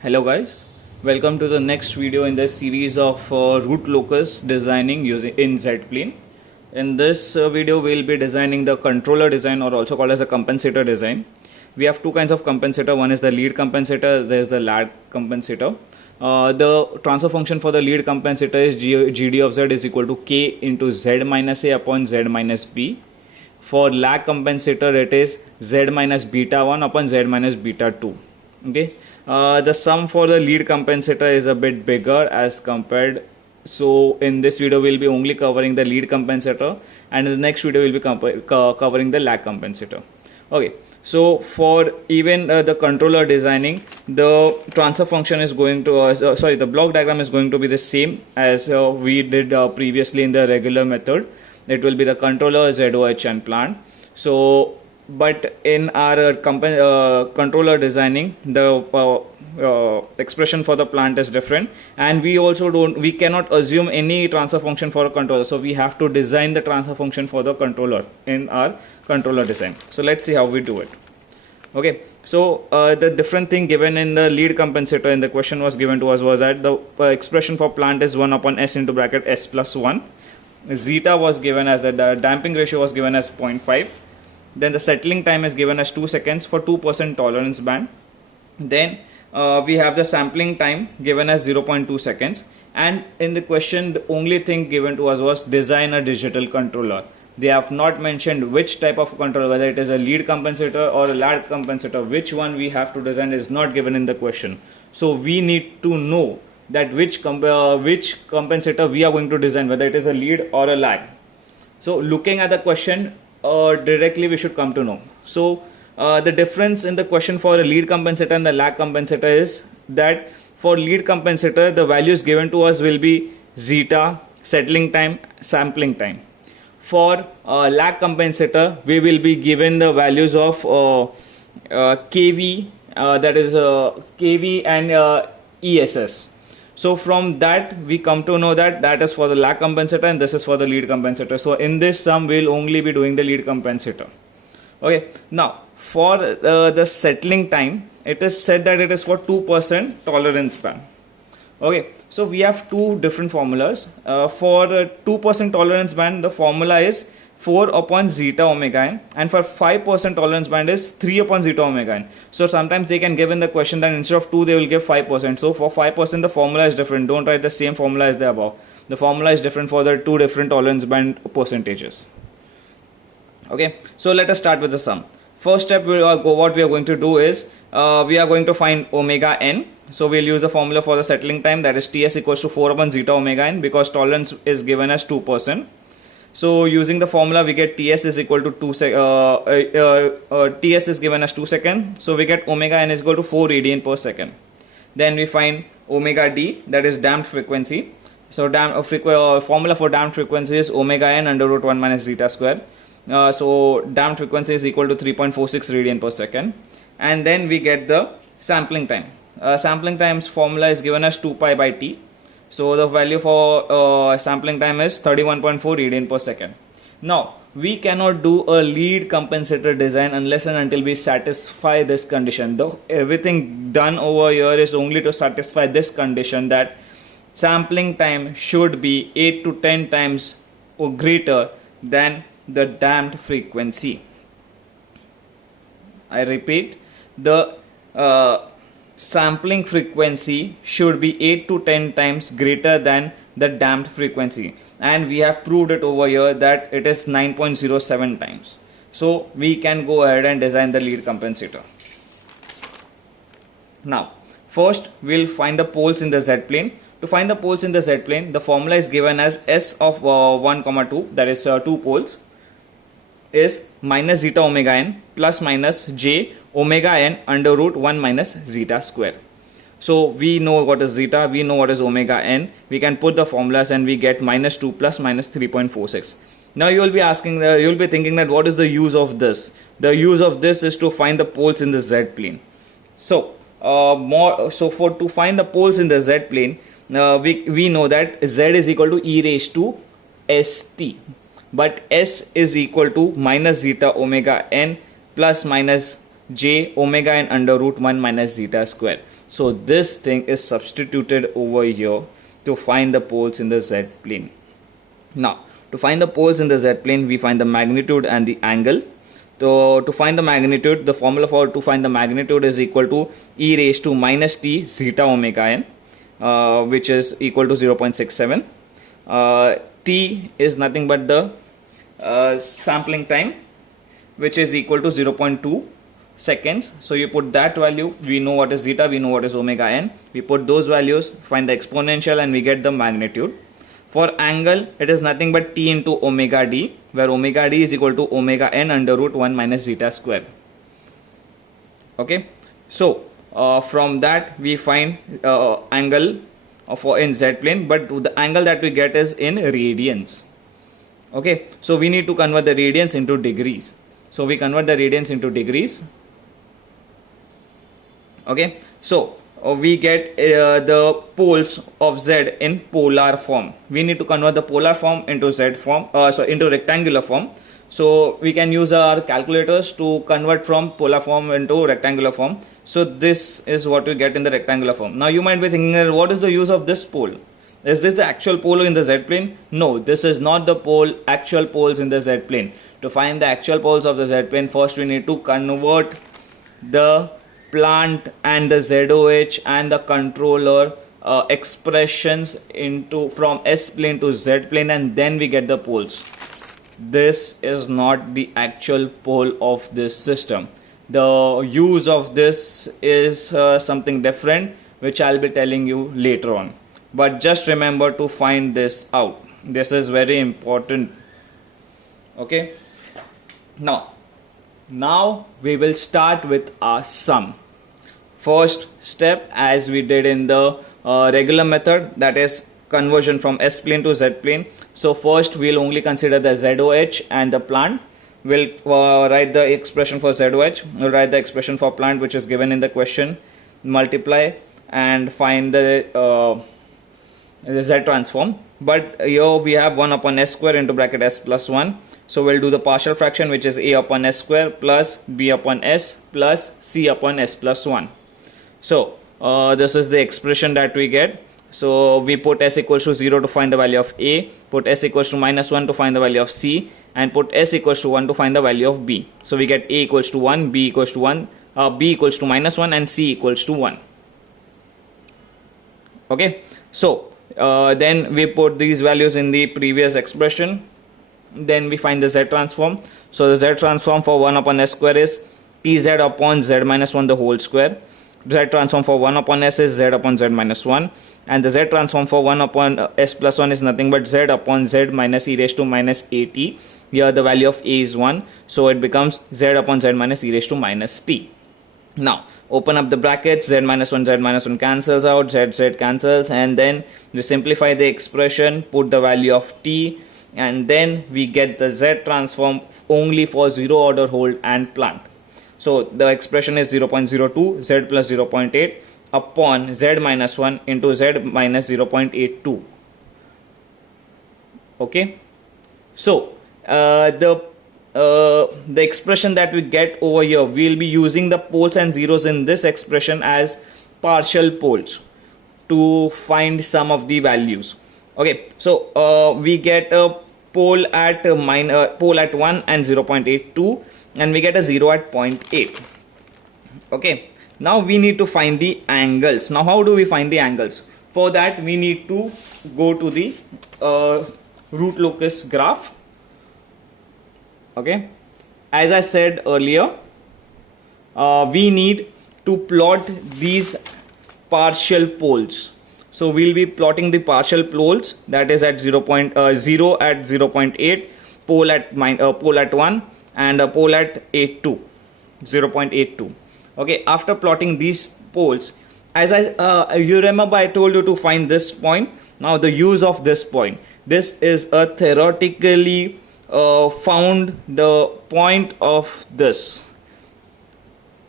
Hello guys, welcome to the next video in this series of root locus designing using in Z-plane. In this video we'll be designing the controller design, or also called as a compensator design. We have two kinds of compensator. One is the lead compensator, there is the lag compensator. The transfer function for the lead compensator is gd of z is equal to k into z minus a upon z minus b. For lag compensator it is z minus beta 1 upon z minus beta 2. Okay. The sum for the lead compensator is a bit bigger as compared. So in this video we'll be only covering the lead compensator, and in the next video we'll be covering the lag compensator. Okay. So for even the controller designing, the transfer function is going to the block diagram is going to be the same as we did previously in the regular method. It will be the controller, ZOH and plant. So but in our controller designing, the expression for the plant is different, and we cannot assume any transfer function for a controller, so we have to design the transfer function for the controller in our controller design. So let's see how we do it. Okay, so the different thing given in the lead compensator in the question was given to us was that the expression for plant is 1 upon s into bracket s plus 1. Zeta was given as the damping ratio was given as 0.5. Then the settling time is given as 2 seconds for 2% tolerance band. Then we have the sampling time given as 0.2 seconds. And in the question, the only thing given to us was design a digital controller. They have not mentioned which type of controller, whether it is a lead compensator or a lag compensator. Which one we have to design is not given in the question. So we need to know that which compensator we are going to design, whether it is a lead or a lag. So looking at the question, directly we should come to know. So the difference in the question for a lead compensator and the lag compensator is that for lead compensator the values given to us will be zeta, settling time, sampling time. For lag compensator we will be given the values of kV, that is kV and ESS. So from that we come to know that that is for the lag compensator and this is for the lead compensator. So in this sum we'll only be doing the lead compensator. Okay. Now for the settling time, it is said that it is for 2% tolerance band. Okay. So we have two different formulas. For 2% tolerance band, the formula is 4 upon zeta omega n, and for 5% tolerance band is 3 upon zeta omega n. So sometimes they can give in the question that instead of 2 they will give 5%. So for 5% the formula is different. Don't write the same formula as the above. The formula is different for the two different tolerance band percentages. Okay, so let us start with the sum. First step, what we are going to do is we are going to find omega n. So we'll use the formula for the settling time, that is Ts equals to 4 upon zeta omega n, because tolerance is given as 2%. So using the formula we get Ts is equal to Ts is given as 2 seconds. So we get omega n is equal to 4 radian per second. Then we find omega d, that is damped frequency. So formula for damped frequency is omega n under root 1 minus zeta square. So damped frequency is equal to 3.46 radian per second. And then we get the sampling time. Sampling time's formula is given as 2 pi by t. So the value for sampling time is 31.4 radian per second. Now we cannot do a lead compensator design unless and until we satisfy this condition. Everything done over here is only to satisfy this condition, that sampling time should be 8 to 10 times or greater than the damped frequency. I repeat, the sampling frequency should be 8 to 10 times greater than the damped frequency, and we have proved it over here that it is 9.07 times. So we can go ahead and design the lead compensator. Now first we'll find the poles in the Z plane. To find the poles in the Z plane, the formula is given as S of 1, 2, that is 2 poles, is minus zeta omega n plus minus j omega n under root 1 minus zeta square. So we know what is zeta, we know what is omega n. We can put the formulas and we get minus 2 plus minus 3.46. Now you will be asking, you will be thinking that what is the use of this? The use of this is to find the poles in the Z plane. So to find the poles in the Z plane, we know that Z is equal to e raised to st. But S is equal to minus zeta omega n plus minus j omega n under root 1 minus zeta square. So this thing is substituted over here to find the poles in the z plane. Now to find the poles in the z plane, we find the magnitude and the angle. So to find the magnitude, the formula for to find the magnitude is equal to e raised to minus t zeta omega n, which is equal to 0.67. T is nothing but the sampling time, which is equal to 0.2 seconds. So you put that value, we know what is zeta, we know what is omega n, we put those values, find the exponential, and we get the magnitude. For angle, it is nothing but t into omega d, where omega d is equal to omega n under root 1 minus zeta square. Okay, so from that we find angle for in z plane, but the angle that we get is in radians. Okay, so we need to convert the radians into degrees. So we convert the radians into degrees. Okay, so we get the poles of z in polar form. We need to convert the polar form into z form, into rectangular form. So we can use our calculators to convert from polar form into rectangular form. So this is what we get in the rectangular form. Now you might be thinking, what is the use of this pole? Is this the actual pole in the z plane? No, this is not the actual poles in the z plane. To find the actual poles of the z plane, first we need to convert the plant and the ZOH and the controller expressions from S plane to Z plane, and then we get the poles. This is not the actual pole of this system. The use of this is something different, which I'll be telling you later on. But just remember to find this out. This is very important. Okay. Now we will start with our sum. First step, as we did in the regular method, that is conversion from S plane to Z plane. So first we'll only consider the ZOH and the plant. We'll write the expression for ZOH. We'll write the expression for plant, which is given in the question. Multiply and find the Z transform. But here we have 1 upon S square into bracket S plus 1. So we'll do the partial fraction, which is A upon S square plus B upon S plus C upon S plus 1. So this is the expression that we get. So we put S equals to 0 to find the value of A, put S equals to minus 1 to find the value of C, and put S equals to 1 to find the value of B. So we get A equals to 1, B equals to 1, B equals to minus 1, and C equals to 1. Okay, so then we put these values in the previous expression. Then we find the Z transform. So the Z transform for 1 upon S square is Tz upon Z minus 1 the whole square. Z transform for 1 upon S is Z upon Z minus 1. And the Z transform for 1 upon S plus 1 is nothing but Z upon Z minus e raised to minus at. Here the value of A is 1. So it becomes Z upon Z minus e raised to minus t. Now open up the brackets. Z minus 1 cancels out. Z cancels. And then we simplify the expression. Put the value of t. And then we get the Z transform only for 0 order hold and plant. So the expression is 0.02 Z plus 0.8 upon Z minus 1 into Z minus 0.82. Okay. So the expression that we get over here, we will be using the poles and zeros in this expression as partial poles to find some of the values. Okay, so we get a pole at 1 and 0.82, and we get a 0 at 0.8. Okay, now we need to find the angles. Now how do we find the angles? For that we need to go to the root locus graph. Okay, as I said earlier, we need to plot these partial poles. So we'll be plotting the partial poles, that is at 0 at 0.8, pole at 1, and a pole at 0.82. Okay, after plotting these poles, as you remember, I told you to find this point. Now the use of this point. This is a theoretically found the point of this.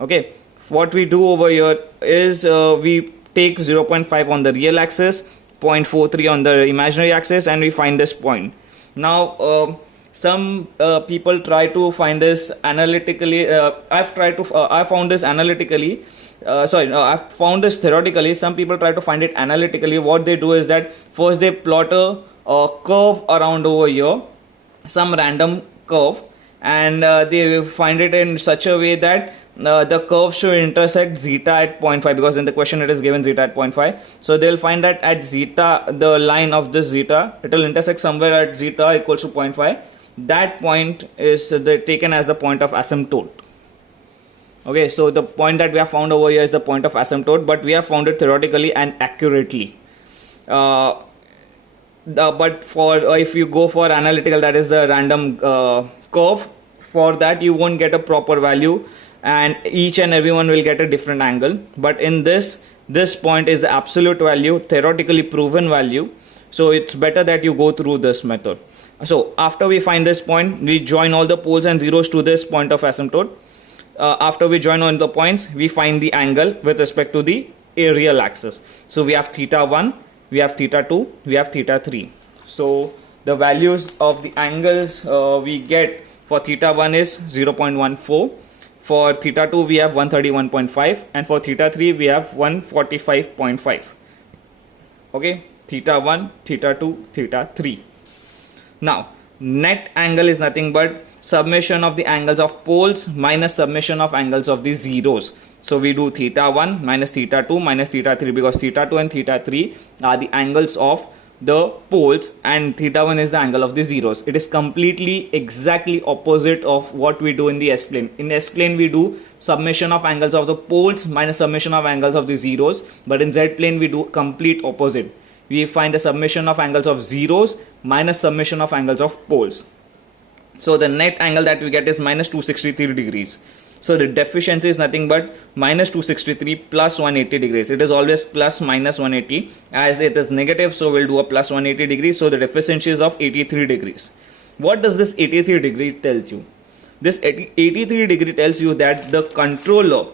Okay, what we do over here is we take 0.5 on the real axis, 0.43 on the imaginary axis, and we find this point. Now some people try to find this analytically. I found this analytically I've found this theoretically. Some people try to find it analytically. What they do is that first they plot a curve around over here, some random curve, and they find it in such a way that the curve should intersect zeta at 0.5, because in the question it is given zeta at 0.5. So they'll find that at zeta, the line of this zeta, it will intersect somewhere at zeta equals to 0.5. That point is taken as the point of asymptote. Okay, so the point that we have found over here is the point of asymptote, but we have found it theoretically and accurately. But for if you go for analytical, that is the random curve, for that you won't get a proper value, and each and everyone will get a different angle. But in this point is the absolute value, theoretically proven value. So it's better that you go through this method. So after we find this point, we join all the poles and zeros to this point of asymptote. After we join all the points, we find the angle with respect to the aerial axis. So we have theta 1, we have theta 2, we have theta 3. So the values of the angles we get for theta 1 is 0.14. For theta 2 we have 131.5, and for theta 3 we have 145.5. Okay, theta 1, theta 2, theta 3. Now net angle is nothing but summation of the angles of poles minus summation of angles of the zeros. So we do theta 1 minus theta 2 minus theta 3, because theta 2 and theta 3 are the angles of the poles and theta 1 is the angle of the zeros. It is completely exactly opposite of what we do in the S-plane. In S-plane we do summation of angles of the poles minus summation of angles of the zeros, but in Z-plane we do complete opposite. We find the summation of angles of zeros minus summation of angles of poles. So the net angle that we get is minus 263 degrees. So the deficiency is nothing but minus 263 plus 180 degrees. It is always plus minus 180. As it is negative, so we'll do a plus 180 degrees. So the deficiency is of 83 degrees. What does this 83 degree tell you? This 83 degree tells you that the controller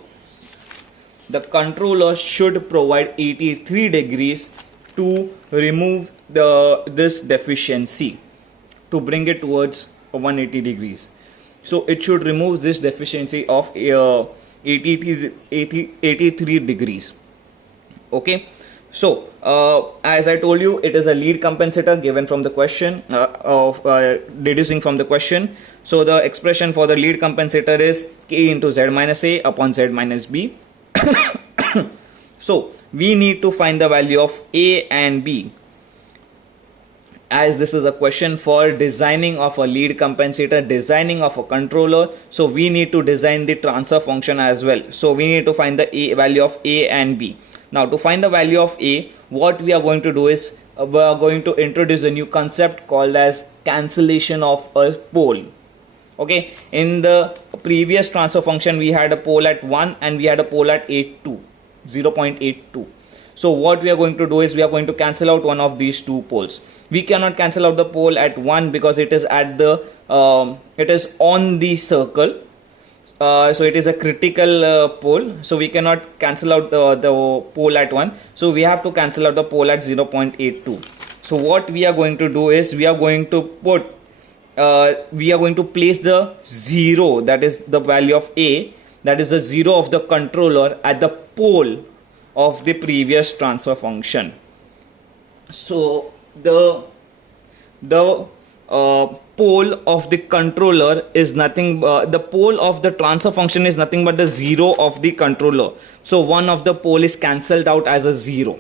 should provide 83 degrees to remove this deficiency, to bring it towards 180 degrees. So it should remove this deficiency of 83 degrees. Okay, so as I told you, it is a lead compensator given from the question, deducing from the question. So the expression for the lead compensator is K into Z minus A upon Z minus B. So we need to find the value of A and B, as this is a question for designing of a lead compensator, designing of a controller. So we need to design the transfer function as well. So we need to find the value of A and B. Now to find the value of A, what we are going to do is we are going to introduce a new concept called as cancellation of a pole. Okay, in the previous transfer function we had a pole at 1 and we had a pole at 0.82. So what we are going to do is we are going to cancel out one of these two poles. We cannot cancel out the pole at 1 because it is at the it is on the circle. So it is a critical pole. So we cannot cancel out the pole at 1. So we have to cancel out the pole at 0.82. So what we are going to do is we are going to put we are going to place the 0, that is the value of A, that is the 0 of the controller at the pole of the previous transfer function. So the pole of the controller is nothing, the pole of the transfer function is nothing but the 0 of the controller. So one of the pole is cancelled out as a 0.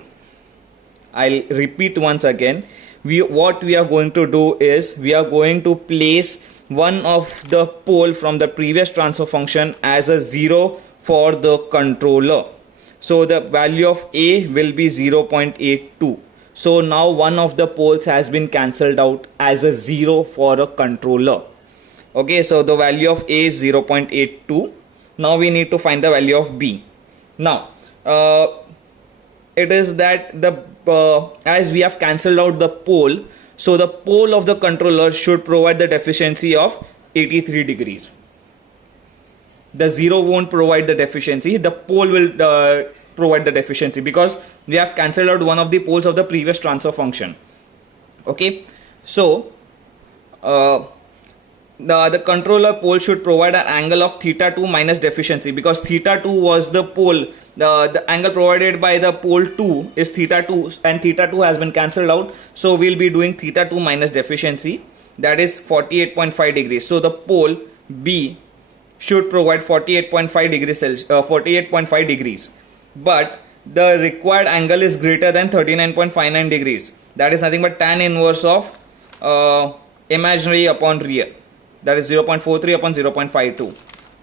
I'll repeat once again. What we are going to do is we are going to place one of the pole from the previous transfer function as a 0 for the controller. So the value of A will be 0.82. So now one of the poles has been cancelled out as a 0 for a controller. Okay, so the value of A is 0.82. Now we need to find the value of B. Now it is that as we have cancelled out the pole, so the pole of the controller should provide the deficiency of 83 degrees. The 0 won't provide the deficiency, the pole will provide the deficiency, because we have cancelled out one of the poles of the previous transfer function. Okay, so the controller pole should provide an angle of theta 2 minus deficiency, because theta 2 was the pole the angle provided by the pole 2 is theta 2, and theta 2 has been cancelled out, so we'll be doing theta 2 minus deficiency, that is 48.5 degrees. So the pole B should provide 48.5 degrees 48.5 degrees, but the required angle is greater than 39.59 degrees. That is nothing but tan inverse of imaginary upon real, that is 0.43 upon 0.52.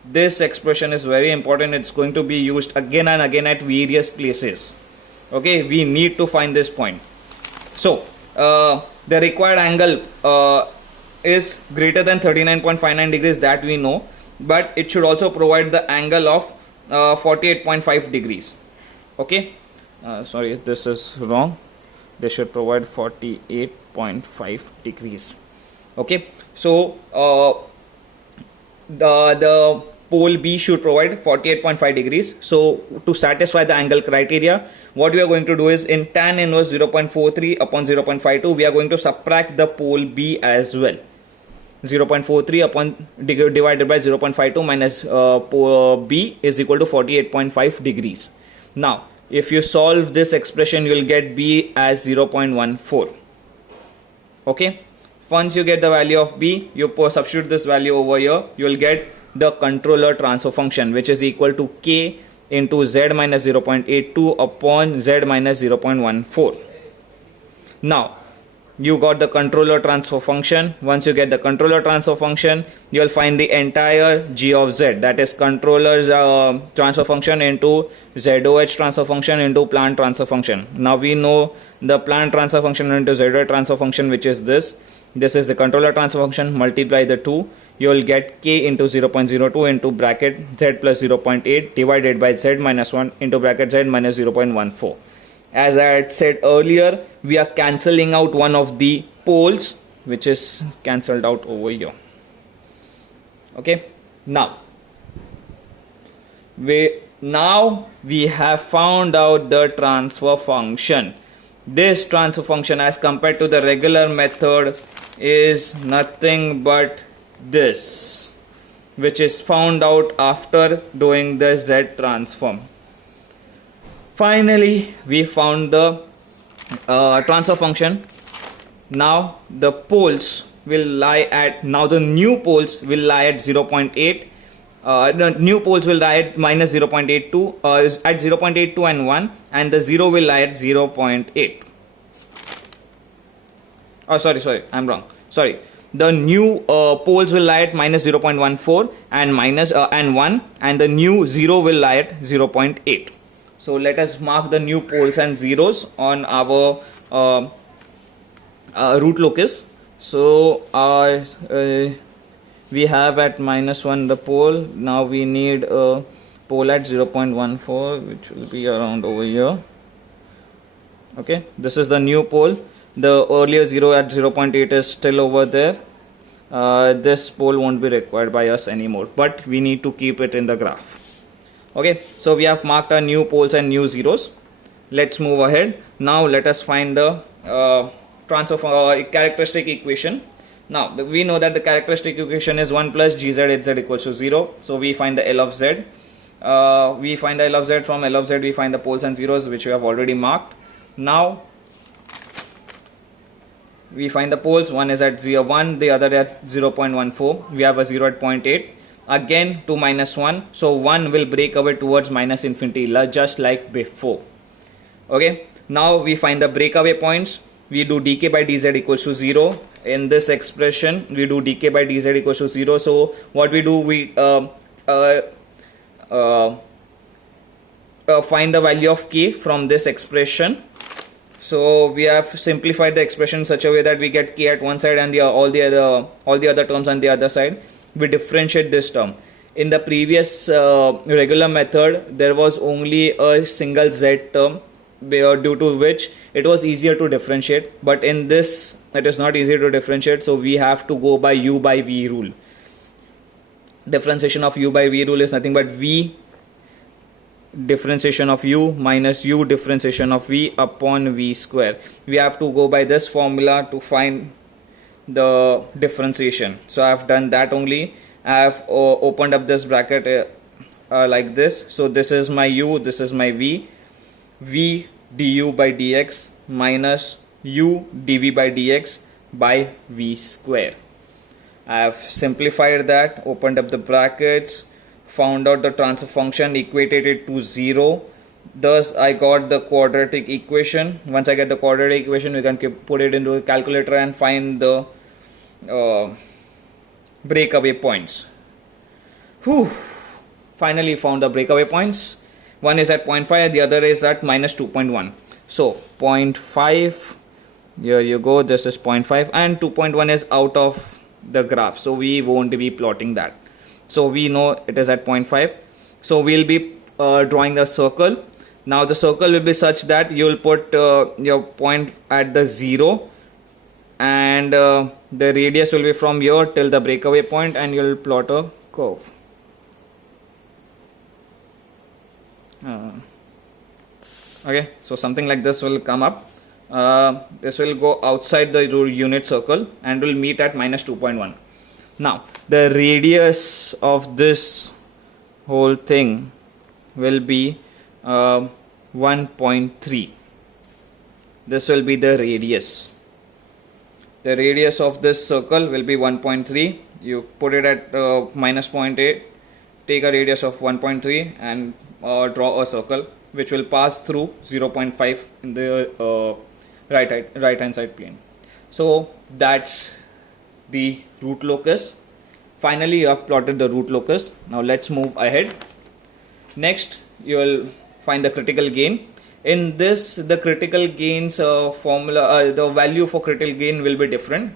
This expression is very important. It's going to be used again and again at various places. Okay, we need to find this point. So the required angle is greater than 39.59 degrees, that we know, but it should also provide the angle of 48.5 degrees. Okay, sorry, this is wrong. They should provide 48.5 degrees. Okay, so the pole B should provide 48.5 degrees. So to satisfy the angle criteria, what we are going to do is, in tan inverse 0.43 upon 0.52, we are going to subtract the pole B as well. 0.43 upon divided by 0.52 minus pole B is equal to 48.5 degrees. Now if you solve this expression, you will get B as 0.14. Okay, once you get the value of B, you substitute this value over here, you will get the controller transfer function, which is equal to K into Z minus 0.82 upon Z minus 0.14. Now you got the controller transfer function. Once you get the controller transfer function, you will find the entire G of Z, that is controller's transfer function into ZOH transfer function into plant transfer function. Now we know the plant transfer function into ZOH transfer function, which is this. This is the controller transfer function, multiply the two, you will get K into 0.02 into bracket Z plus 0.8 divided by Z minus 1 into bracket Z minus 0.14. As I had said earlier, we are cancelling out one of the poles, which is cancelled out over here. Okay, now we have found out the transfer function. This transfer function, as compared to the regular method, is nothing but this, which is found out after doing the Z transform. Finally, we found the transfer function. Now the poles will lie at, now the new poles will lie at 0.8. The new poles will lie at minus 0.82 at 0.82 and 1, and the 0 will lie at 0.8. Oh, sorry, I'm wrong. Sorry. The new poles will lie at minus 0.14 and minus and 1, and the new 0 will lie at 0.8. So let us mark the new poles and zeros on our root locus. So we have at minus 1 the pole. Now we need a pole at 0.14, which will be around over here. Okay, this is the new pole. The earlier 0 at 0.8 is still over there. This pole won't be required by us anymore, but we need to keep it in the graph. Okay, so we have marked our new poles and new zeros. Let's move ahead. Now let us find the transfer characteristic equation. Now we know that the characteristic equation is 1 plus gz hz equals to 0. So we find the L of z. We find the L of z. From L of z we find the poles and zeros, which we have already marked. Now we find the poles. One is at 1, the other at 0.14. We have a 0 at 0.8. Again 2 minus 1. So 1 will break away towards minus infinity, just like before. Okay. Now we find the breakaway points. We do dk by dz equals to 0. In this expression, we do dk by dz equals to 0. So what we do, we find the value of k from this expression. So we have simplified the expression in such a way that we get k at one side and all the other terms on the other side. We differentiate this term. In the previous regular method, there was only a single z term, due to which it was easier to differentiate. But in this, it is not easy to differentiate. So we have to go by u by v rule. Differentiation of u by v rule is nothing but v differentiation of u minus u differentiation of v upon v square. We have to go by this formula to find the differentiation. So I have done that only. I have opened up this bracket are like this. So this is my u, this is my v. V du by dx minus u dv by dx by v square. I have simplified that, opened up the brackets, found out the transfer function, equated it to 0. Thus I got the quadratic equation. Once I get the quadratic equation, we can put it into a calculator and find the breakaway points. Whew. Finally found the breakaway points. One is at 0.5, the other is at minus 2.1. So 0.5, here you go, this is 0.5, and 2.1 is out of the graph, so we won't be plotting that. So we know it is at 0.5. So we'll be drawing the circle. Now the circle will be such that you'll put your point at the 0, and the radius will be from here till the breakaway point, and you'll plot a curve. Okay, so something like this will come up. This will go outside the unit circle and will meet at minus 2.1. Now the radius of this whole thing will be 1.3. This will be the radius. The radius of this circle will be 1.3. You put it at minus 0.8, take a radius of 1.3 and draw a circle which will pass through 0.5 in the right hand side plane. So that's the root locus. Finally you have plotted the root locus. Now let's move ahead. Next you will find the critical gain. In this, the critical gains formula, the value for critical gain will be different.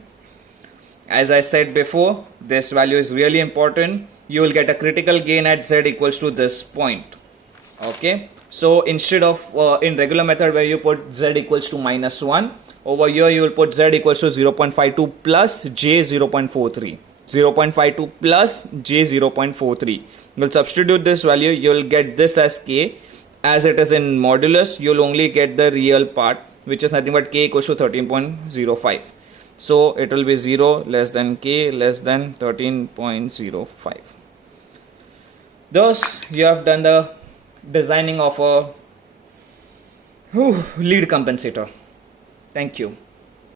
As I said before, this value is really important. You will get a critical gain at z equals to this point. Okay, so instead of in regular method where you put z equals to minus 1, over here you will put z equals to 0.52 plus j 0.43. 0.52 plus j 0.43. You will substitute this value, you will get this as k. As it is in modulus, you will only get the real part, which is nothing but k equals to 13.05. So it will be 0 less than k less than 13.05. Thus you have done the designing of a lead compensator. Thank you.